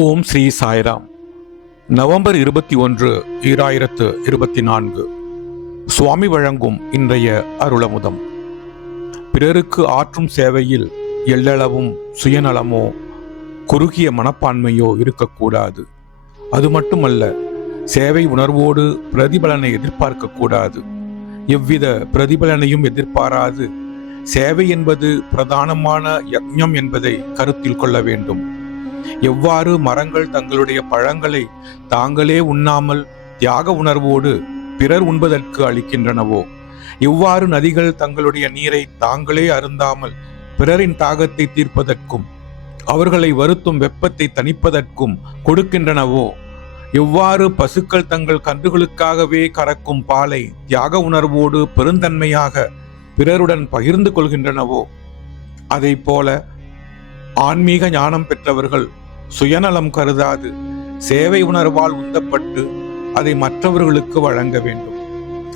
ஓம் Sri Sairam. November இருபத்தி ஒன்று ஈராயிரத்து இருபத்தி நான்கு. சுவாமி வழங்கும் இன்றைய அருளமுதம். பிறருக்கு ஆற்றும் சேவையில் எள்ளளவும் சுயநலமோ குறுகிய மனப்பான்மையோ இருக்கக்கூடாது. அது மட்டுமல்ல சேவை உணர்வோடு பிரதிபலனை எதிர்பார்க்கக்கூடாது. எவ்வித பிரதிபலனையும் எதிர்பாராது. சேவை என்பது பிரதானமான யக்ஞம் என்பதை கருத்தில் கொள்ள வேண்டும். எவ்வாறு மரங்கள் தங்களுடைய பழங்களை தாங்களே உண்ணாமல் தியாக உணர்வோடு பிறர் உண்பதற்கு அளிக்கின்றனவோ? எவ்வாறு நதிகள் தங்களுடைய நீரை தாங்களே அருந்தாமல் பிறரின் தாகத்தை தீர்ப்பதற்கும் அவர்களை வருத்தும் வெப்பத்தை தணிப்பதற்கும் கொடுக்கின்றனவோ? எவ்வாறு பசுக்கள் தங்கள் கன்றுகளுக்காகவே கறக்கும் பாலை தியாக உணர்வோடு பெருந்தன்மையாக பிறருடன் பகிர்ந்து கொள்கின்றனவோ? அதைப் போல ஆன்மீக ஞானம் பெற்றவர்கள் சுயநலம் கருதாது. சேவை உணர்வால் உந்தப்பட்டு அதை மற்றவர்களுக்கு வழங்க வேண்டும்.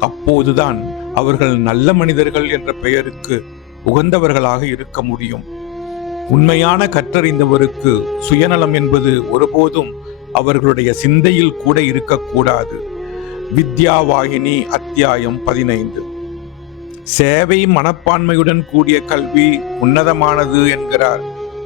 அப்போதுதான் அவர்கள் நல்ல மனிதர்கள் என்ற பெயருக்கு உகந்தவர்களாக இருக்க முடியும். உண்மையான கற்றறிந்தவருக்கு சுயநலம் என்பது ஒருபோதும் அவர்களுடைய சிந்தையில் கூட இருக்கக்கூடாது. வித்யாவாகினி அத்தியாயம் பதினைந்து. சேவை மனப்பான்மையுடன் கூடிய கல்வி உன்னதமானது என்கிறார்.